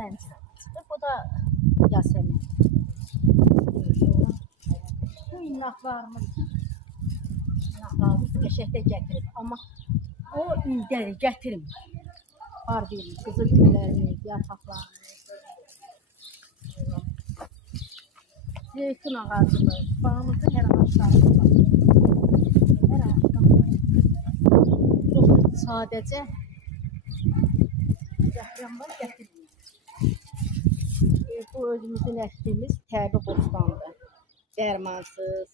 en sıkıntısı. Bu da Yasemin. Bu inaklarımız qəşəkdə gətirib. Amma o ildədir, gətirmir. Harbiyimiz, qızıl güllərimiz, yarpaqlarımız. Zeytun ağacımız, bağımızda hər ağaçlarımız var. Hər ağaçdan var. Sadəcə gətirəm var, gətirmir. Bu özümüzün əkdiyimiz təbii bostandır. Dərmansız.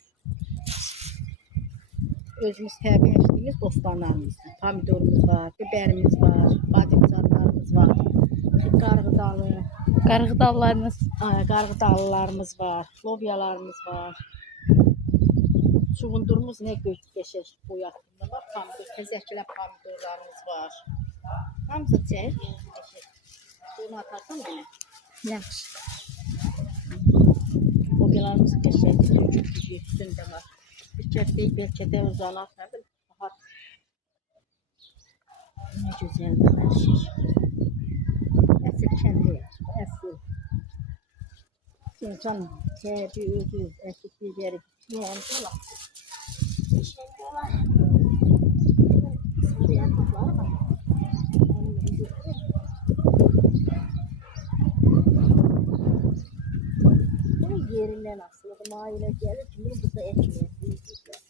Özümüz təbii əkdiyimiz bostanlarımızdır. Pomidorumuz var, biberimiz var, bademcanlarımız var, qarğıdallarımız var, lobyalarımız var. Çuğundurumuz nə qəşəng bu yaxında var. Pomidor, təzəkilər pomidorlarımız var. Hamısı çək. Bunu atarsan mənə. Yaxşı. Lobyalarımız qəşəng, üstündə var. Bir kətdəyik, belki də uzanar. Nə bilim, rahat. Ne güzeldir her şey. Əsl kəndi yaşır, əsl. İnsan təbi özü, əsl digəri yiyəndi olar. Şeydi olar. Sarı yarpaqları var. Bunun yerindən asılıdır, mailə gəlir ki, bunu burada etməyəsiniz.